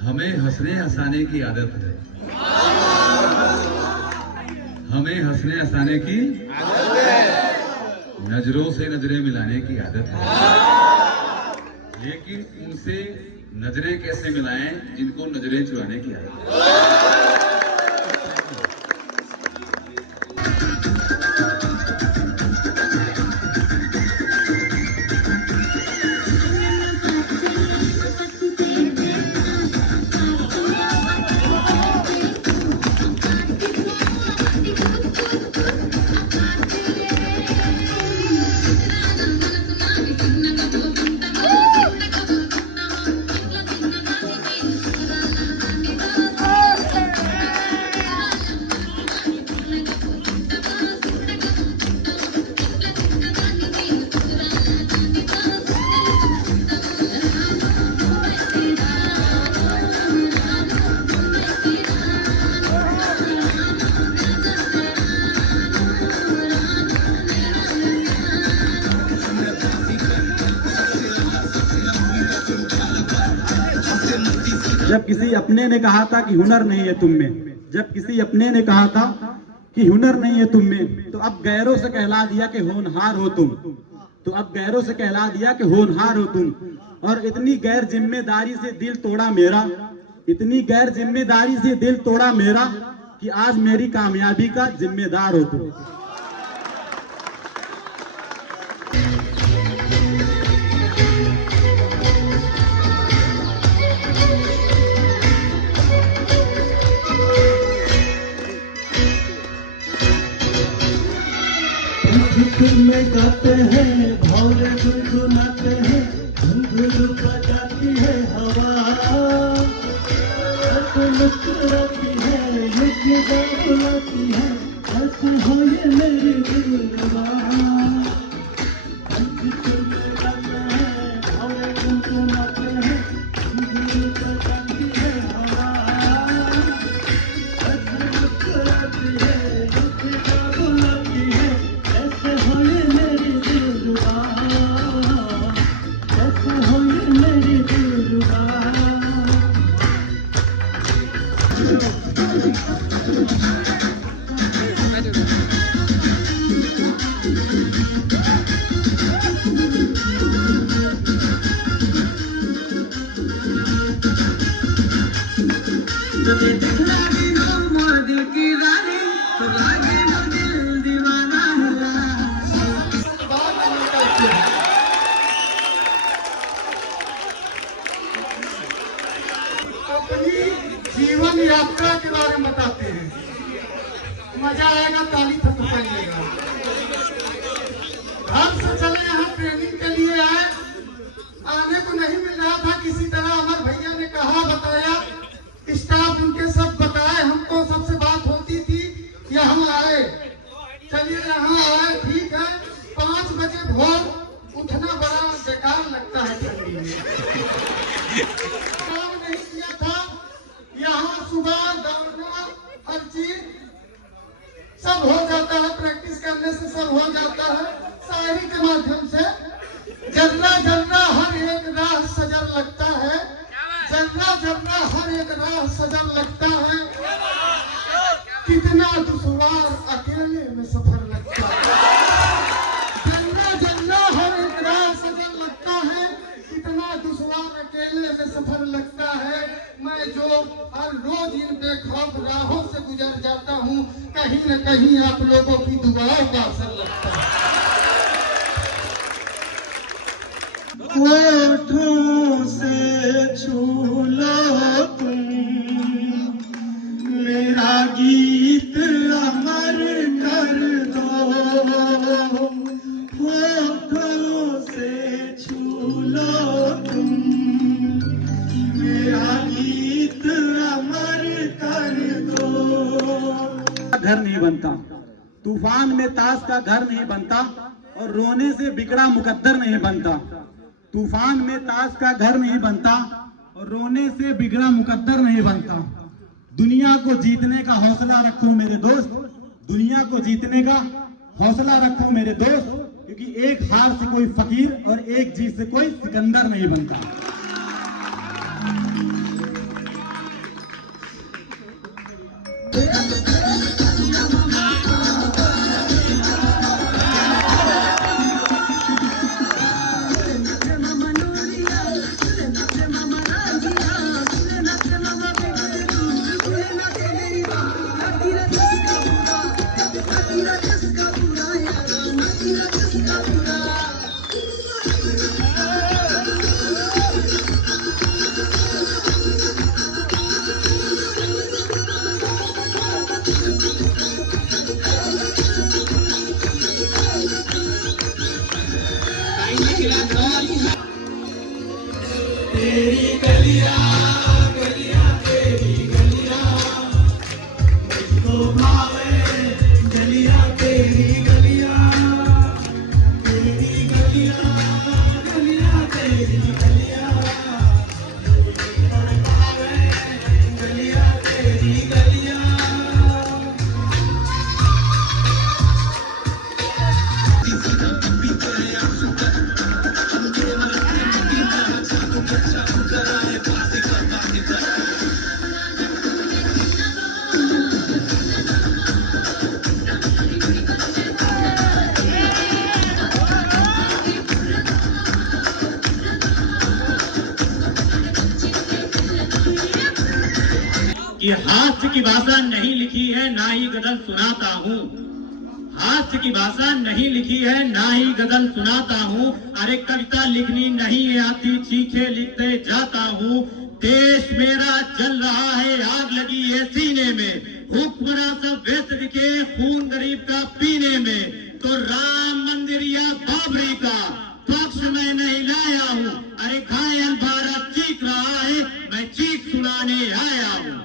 हमें हंसने हंसाने की आदत है। हमें हंसने हंसाने की आदत है। नजरों से नजरें मिलाने की आदत है। लेकिन उनसे नजरें कैसे मिलाएं जिनको नजरें चुराने की आदत है। जब किसी अपने ने कहा था कि हुनर नहीं है तुम में, जब किसी अपने ने कहा था कि हुनर नहीं है तुम में, तो अब गैरों से कहला दिया कि होनहार हो तुम। तो अब गैरों से कहला दिया कि होनहार हो तुम। और इतनी गैर जिम्मेदारी से दिल तोड़ा मेरा, इतनी गैर जिम्मेदारी से दिल तोड़ा मेरा कि आज मेरी कामयाबी का जिम्मेदार हो तुम। में गाते हैं भौरे गुनगुनाते हैं, घुंघरू बजाती है हवा, मुस्कुराती है ये बुलाती है, ऐसे हो ये मेरी दिलरुबा। में गाते हैं भौरे गुनगुनाते हैं, घुंघरू बजाती है हवा, ऐसे मुस्कुराती है ये बुलाती है, ऐसे हो ये मेरी दिलरुबा, ऐसे हो ये मेरी दिलरुबा। जब दिखला दी हो मोर दिल की रानी, तो लागे मोर दिल दीवाना हुआ। अपनी जीवन यात्रा के बारे में बताते हैं, मजा आएगा, ताली थपथपाइएगा। घर से चले यहाँ ट्रेनिंग के लिए आए, आने को नहीं मिल रहा था, किसी तरह हमारे भैया ने कहा, बताया, स्टाफ उनके सब बताए, हमको सबसे बात होती थी कि हम आए, चलिए यहाँ आए, ठीक है। 5 बजे भोर उठना बड़ा बेकार लगता है ठंडी में। काम नहीं किया था, यहाँ सुबह दौड़ना हर चीज सब हो जाता है, प्रैक्टिस करने से सब हो जाता है। शायरी के माध्यम से जर्रा जर्रा हर एक राह सजर लगता है, जर्रा जर्रा हर एक राह सजर लगता है, कितना दुश्वार अकेले में सफर लगता है। जर्रा जर्रा हर एक राह सजर लगता है, कितना दुश्वार अकेले में सफर लगता है। मैं जो हर रोज इन बेखौफ राहों से गुजर जाता हूँ, कहीं न कहीं आप लोगों की दुआओं का असर लगता है। होठों से छू लो तुम मेरा गीत अमर कर दो, होठों से छू लो तुम मेरा गीत अमर कर दो। घर नहीं बनता, तूफान में ताश का घर नहीं बनता, और रोने से बिगड़ा मुकद्दर नहीं बनता। तूफान में ताश का घर नहीं बनता, और रोने से बिगड़ा मुकद्दर नहीं बनता। दुनिया को जीतने का हौसला रखो मेरे दोस्त, दुनिया को जीतने का हौसला रखो मेरे दोस्त, क्योंकि एक हार से कोई फकीर और एक जीत से कोई सिकंदर नहीं बनता। कि हास्य की भाषा नहीं लिखी है ना ही गजल सुनाता हूँ, हास्य की भाषा नहीं लिखी है ना ही गजल सुनाता हूँ। अरे कविता लिखनी नहीं आती, चीखे लिखते जाता हूँ। देश मेरा जल रहा है, आग लगी है सीने में, हुक्मरान सब व्यस्त दिखे खून गरीब का पीने में। तो राम मंदिर या बाबरी का पक्ष मैं नहीं लाया हूँ। अरे घायल भारत चीख रहा है, मैं चीख सुनाने आया हूँ।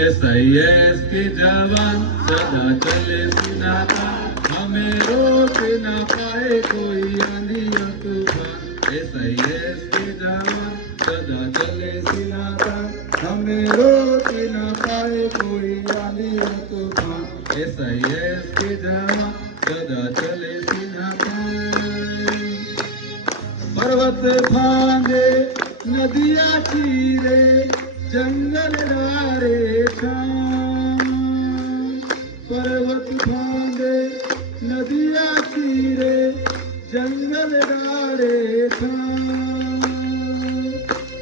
SIS के जवान सदा चले सुनाता, हमें रोक ना पाए कोई आंधी या तूफान। SIS के जवान सदा चले सुनाता, हमें रोक ना पाए कोई आंधी या तूफान। SIS के जवान सदा चले सुनाता। पर्वत फांदे नदियाँ चीरे जंगल डारे छां, पर्वत फांदे नदियाँ चीरे जंगल डारे छां।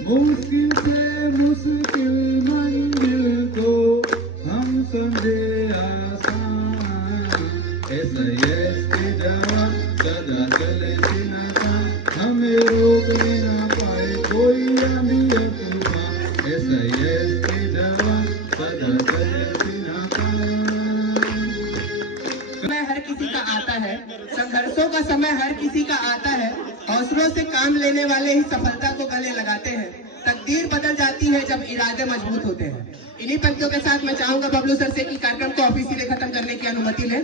मुश्किल से मुश्किल मंजिल को हम समझे आसान। SIS के जवान सदा चले सिनाता, हमें रोकने ना पाए कोई आंधी या तूफान। SIS के जवान सदा चले सिनाता। समय हर किसी का आता है, संघर्षों का समय हर किसी का आता है। हौसलों से काम लेने वाले ही सफलता को गले लगाते हैं। तकदीर बदल जाती है जब इरादे मजबूत होते हैं। इन्हीं पंक्तियों के साथ मैं चाहूंगा बबलू सर से कि कार्यक्रम को ऑफिशियली खत्म करने की अनुमति लें।